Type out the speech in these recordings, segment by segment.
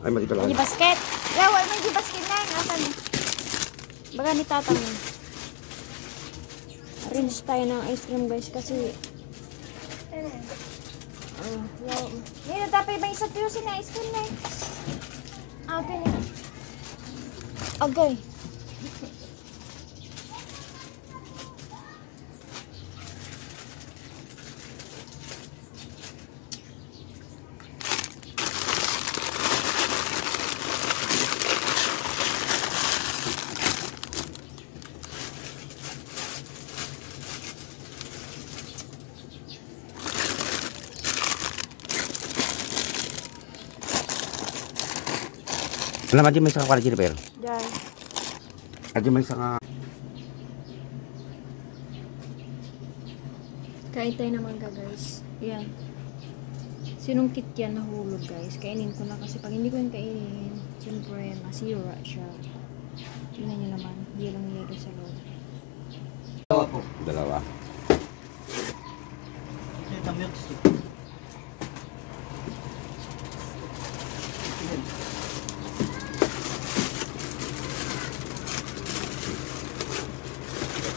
Ay, magito lang. May basket. Yawa, may basket na. Asan? Baga ni tatang. Arrange tayo ng ice cream guys kasi yaw. Ngayon, dapat ibang isa tuyo na ice cream na. Okay na. Agay. Alam aja may saka kwala dito pero. Diyan. Aja may saka. Kain tayo naman ka guys. Yan. Sinungkit yan nahulog guys. Kainin ko na kasi pag hindi ko yung kainin, siyempre masira siya. Tingnan nyo naman. Yelang yelo sa loob. Dalawa.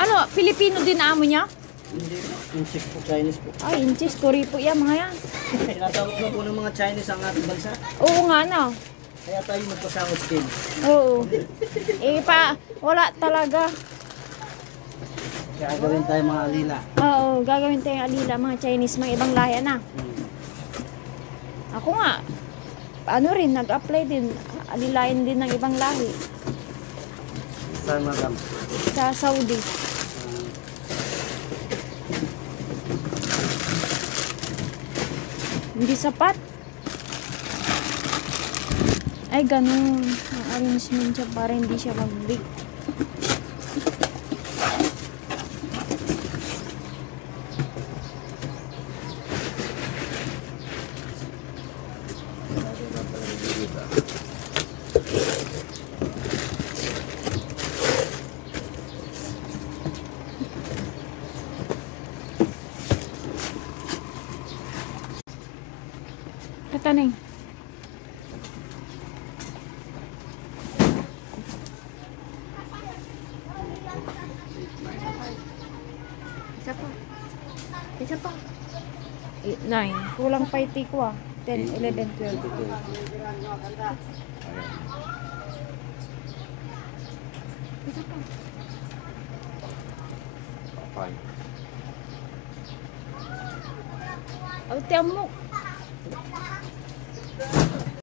Ano? Pilipino din amo niya? Hindi po. Incheck po, Chinese po. Ay, inches. Kuri po yan mga yan. Tinatawag na po ng mga Chinese ang ating bansa. Oo nga na. Kaya tayo magpasangot skin. Oo. Wala talaga. Kaya gawin tayo mga alila. Oo, gagawin tayong alila, mga Chinese, mga ibang lahi na. Ako nga, ano rin, nag-apply din, alilayan din ng ibang lahi. Saan madam? Sa Saudi. Hindi sapat. Ay, ganun. Ang arrangement siya para hindi siya mag-leak. Kataneng. Isa pa. Isa pa. 8, 9. Kulang pa iti ko 10, 11, 12. Isa pa. Fine. Tiyan mo.